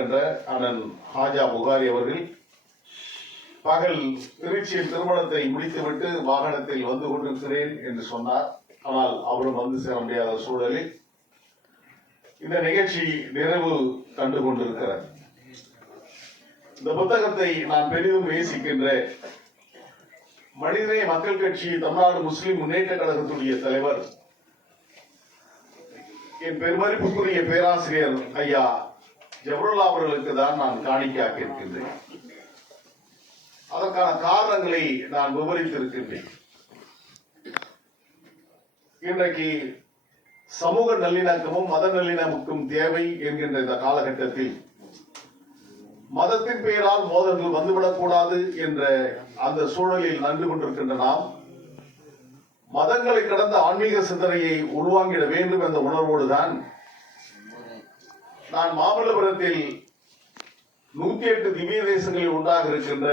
என்ற அண்ணன் ஹாஜா புகாரி அவர்கள் பகல் திருச்சியின் திருமணத்தை முடித்துவிட்டு வாகனத்தில் வந்து கொண்டிருக்கிறேன் என்று சொன்னார். ஆனால் அவரும் வந்து சேர முடியாத சூழலில் இந்த நிகழ்ச்சி நிறைவு கண்டு கொண்டிருக்கிறார் இந்த புத்தகத்தை நான் பெரிதும் நேசிக்கின்ற மனிதநேய மக்கள் கட்சி தமிழ்நாடு முஸ்லிம் முன்னேற்ற கழகத்துடைய தலைவர். என் பெருமதிப்புக்குரிய பேராசிரியர் ஐயா ஜபருல்லா அவர்களுக்கு தான் நான் காணிக்கையாக இருக்கின்றேன். அதற்கான காரணங்களை நான் விவரித்திருக்கின்றேன். இன்றைக்கு சமூக நல்லிணக்கமும் மத நல்லிணக்கமும் தேவை என்கின்ற இந்த காலகட்டத்தில் மதத்தின் பெயரால் மோதல்கள் வந்துவிடக்கூடாது என்ற அந்த சூழலில் நன்று கொண்டிருக்கின்ற நாம் மதங்களை கடந்த ஆன்மீக சிந்தனையை உருவாங்கிட வேண்டும் என்ற உணர்வோடுதான் நான் மாமல்லபுரத்தில் நூத்தி எட்டு திவ்ய தேசங்களில் உண்டாக இருக்கின்ற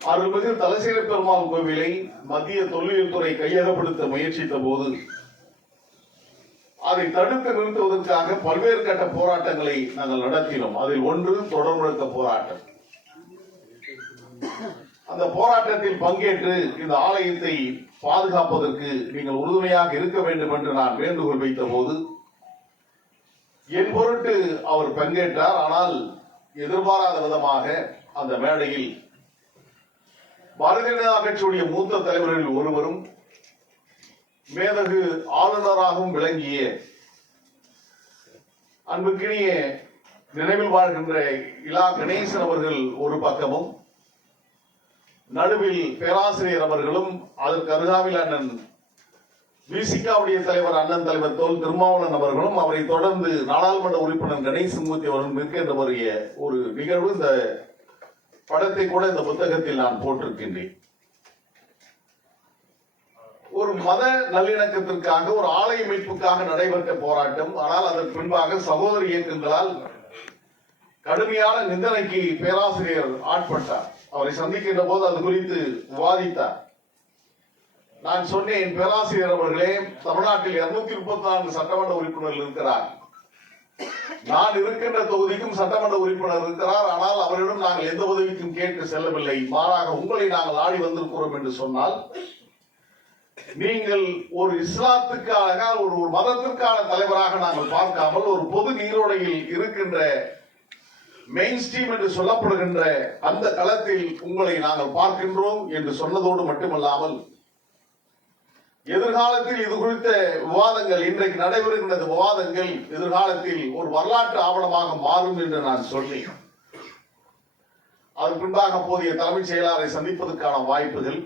அருள்மிகு தலசீர பெருமாள் கோவிலை மத்திய தொல்லியல் துறை கையகப்படுத்த முயற்சித்த போது அதை தடுத்து நிறுத்துவதற்காக பல்வேறு கட்ட போராட்டங்களை நாங்கள் நடத்தினோம். அதில் ஒன்று தொடர் முழக்க போராட்டம். அந்த போராட்டத்தில் பங்கேற்று இந்த ஆலயத்தை பாதுகாப்பதற்கு நீங்கள் உறுதுணையாக இருக்க வேண்டும் என்று நான் வேண்டுகோள் வைத்த போது என் பொருட்டு அவர் பங்கேற்றார் ஆனால் எதிர்பாராத விதமாக அந்த மேடையில் பாரதிய ஜனதா கட்சியுடைய மூத்த தலைவர்களில் ஒருவரும் மேதகு ஆளுநராகவும் விளங்கிய அன்புக்கினிய நினைவில் வாழ்கின்ற இலா கணேசன் அவர்கள் ஒரு பக்கமும் நடுவில் பேராசிரியர் அவர்களும் அதற்கு அருகாவில் அண்ணன் விசிகாவுடைய தலைவர் அண்ணன் தலைவர் தோல் திருமாவளவன் அவர்களும் அவரை தொடர்ந்து நாடாளுமன்ற உறுப்பினர் கணேசமூர்த்தி அவர்களும் இருக்கின்றவருடைய ஒரு நிகழ்வு. இந்த படத்தை கூட இந்த புத்தகத்தில் நான் போட்டிருக்கின்றேன். ஒரு மத நல்லிணக்கத்திற்காக ஒரு ஆலய மீட்புக்காக நடைபெற்ற போராட்டம். ஆனால் அதற்கு பின்பாக சகோதர இயக்கங்களால் கடுமையான நிந்தனைக்கு பேராசிரியர் ஆட்பட்டார். அவரை சந்திக்கின்ற போது அது குறித்து விவாதித்தார். நான் சொன்னேன் பேராசிரியர் அவர்களே தமிழ்நாட்டில் இருநூத்தி முப்பத்தி நான்கு சட்டமன்ற உறுப்பினர்கள் இருக்கிறார். நான் இருக்கின்ற தொகுதிக்கும் சட்டமன்ற உறுப்பினர் இருக்கிறார். ஆனால் அவரிடம் நாங்கள் எந்த உதவிக்கும் கேட்டு செல்லவில்லை. மாறாக உங்களை நாங்கள் ஆடி வந்திருக்கிறோம் என்று சொன்னால் நீங்கள் ஒரு இஸ்லாத்துக்காக ஒரு ஒரு மதத்திற்கான தலைவராக நாங்கள் பார்க்காமல் ஒரு பொது நீரோடையில் இருக்கின்ற மெயின் ஸ்ட்ரீம் என்று சொல்லப்படுகின்ற அந்த களத்தில் உங்களை நாங்கள் பார்க்கின்றோம் என்று சொன்னதோடு மட்டுமல்லாமல் எதிர்காலத்தில் இது குறித்த விவாதங்கள் இன்றைக்கு நடைபெறுகின்ற விவாதங்கள் எதிர்காலத்தில் ஒரு வரலாற்று ஆவணமாக மாறும் என்று நான் சொன்னேன் அதற்கு பின்பாக போதிய தலைமைச் செயலாளரை சந்திப்பதற்கான வாய்ப்புகள்.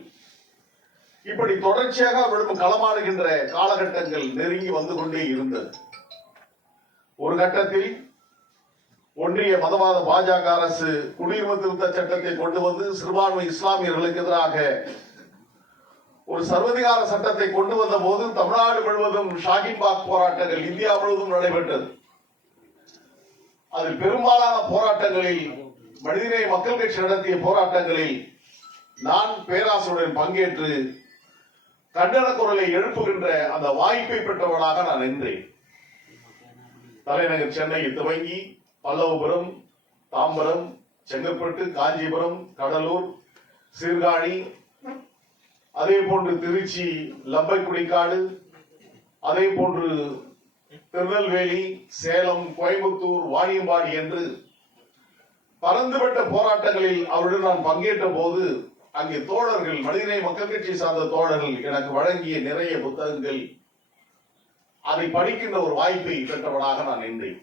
இப்படி தொடர்ச்சியாக விழும் களமாடுகின்ற காலகட்டங்கள் நெருங்கி வந்து கொண்டே இருந்தது. ஒரு கட்டத்தில் ஒன்றிய மதவாத பாஜக அரசு குடியுரிமை திருத்த சட்டத்தை கொண்டு வந்து சிறுபான்மை இஸ்லாமியர்களுக்கு எதிராக ஒரு சர்வதிகார சட்டத்தை கொண்டு வந்த போது தமிழ்நாடு முழுவதும் ஷாகின் பாக் போராட்டங்கள் இந்தியா முழுவதும் நடைபெற்றது. அதில் பெரும்பாலான போராட்டங்களில் மனிதநேய மக்கள் கட்சி நடத்திய போராட்டங்களில் நான் பேராசுடன் பங்கேற்று கண்டன குரலை எழுப்புகின்ற அந்த வாய்ப்பை பெற்றவனாக நான் நின்றேன். தலைநகர் சென்னையில் துவங்கி பல்லவபுரம் தாம்பரம் செங்கற்பட்டு காஞ்சிபுரம் கடலூர் சீர்காழி அதே போன்று திருச்சி லப்பைக்குடிக்காடு அதே போன்று திருநெல்வேலி சேலம் கோயம்புத்தூர் வாணியம்பாடி என்று பறந்துவிட்ட போராட்டங்களில் அவருடன் நான் பங்கேற்ற போது அங்கே தோழர்கள் மனிதநேய மக்கள் கட்சி சார்ந்த தோழர்கள் எனக்கு வழங்கிய நிறைய புத்தகங்கள் அதை படிக்கின்ற ஒரு வாய்ப்பை பெற்றவனாக நான் நின்றேன்.